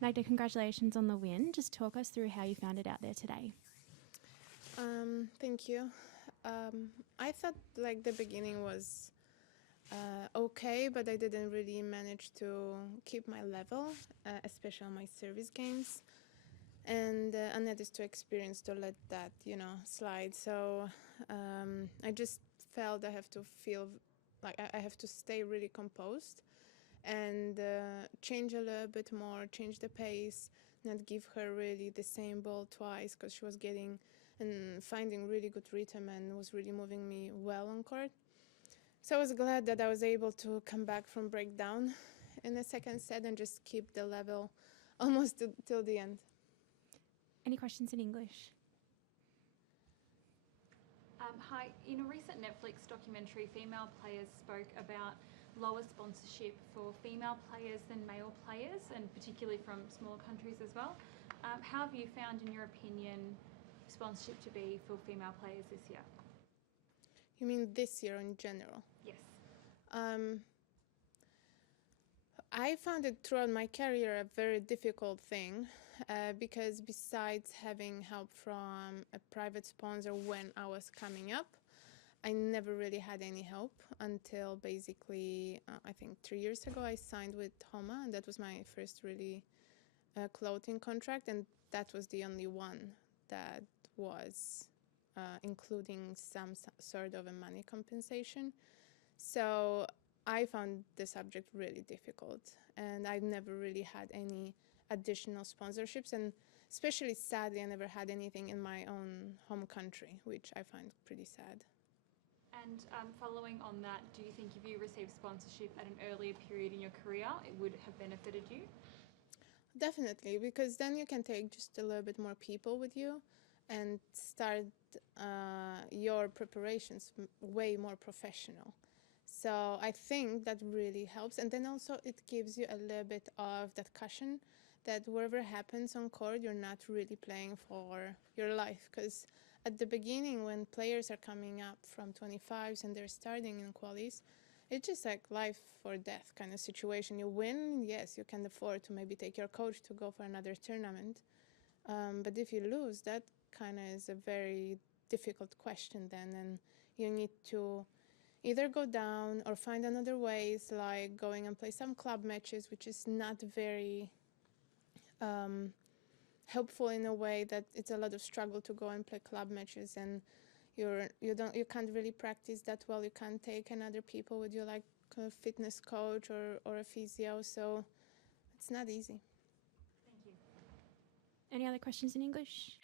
Magda, congratulations on the win. Just talk us through how you found it out there today. Thank you. I thought like the beginning was okay, but I didn't really manage to keep my level, especially on my service games. And Anett is too experienced to let that, slide. So I just felt I have to feel like I have to stay really composed and change a little bit more, change the pace, not give her really the same ball twice, because she was getting and finding really good rhythm and was really moving me well on court. So I was glad that I was able to come back from breakdown in the second set and just keep the level almost till the end. Any questions in English? Hi, in a recent Netflix documentary, female players spoke about lower sponsorship for female players than male players, and particularly from smaller countries as well. How have you found, in your opinion, sponsorship to be for female players this year? You mean this year in general? Yes. I found it throughout my career a very difficult thing because besides having help from a private sponsor when I was coming up, I never really had any help until basically, I think 3 years ago, I signed with Homa, and that was my first really clothing contract, and that was the only one that was including some sort of a money compensation. So I found the subject really difficult, and I've never really had any additional sponsorships, and especially sadly I never had anything in my own home country, which I find pretty sad. And following on that, do you think if you received sponsorship at an earlier period in your career, it would have benefited you? Definitely, because then you can take just a little bit more people with you and start your preparations way more professional. So I think that really helps, and then also it gives you a little bit of that cushion that whatever happens on court, you're not really playing for your life, because at the beginning when players are coming up from 25s and they're starting in qualies, it's just like life or death kind of situation. You win, yes, you can afford to maybe take your coach to go for another tournament, but if you lose, that kind of is a very difficult question then, and you need to either go down or find another ways, like going and play some club matches, which is not very helpful in a way that it's a lot of struggle to go and play club matches, and you can't really practice that well. You can't take another people with you, like a fitness coach or a physio, so it's not easy. Thank you. Any other questions in English?